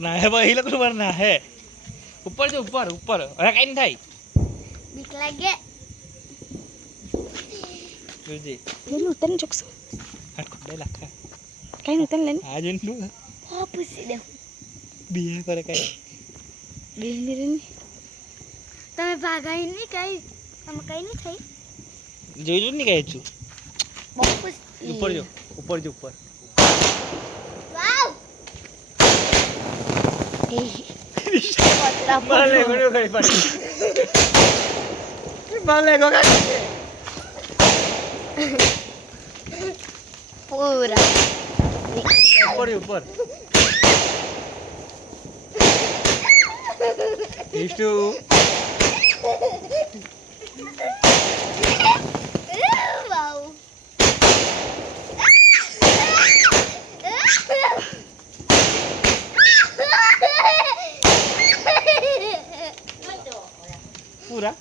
ના હે ભાઈ લોકો બર ના હે ઉપર જો ઉપર ઉપર હવે કઈ ન થાય બીક લાગે જોજે પેલું તને જોકસો હાટ ખોડે લાખા કઈ નું તને લેને આ જોઈને તું હા પૂછી દે બીએ કરે કઈ બેહની રેની તમે ભાગાઈ નહીં કઈ તમે કઈ નહીં થઈ જોઈ જો ને કઈ છું બહુ ઉપર જો ઉપર જો ઉપર વાવ માલે ગણ્યો કરી પાડી માલે ગોગા પૂરા ઉપર ઉપર ઇસ્ટુ વાવ પૂરા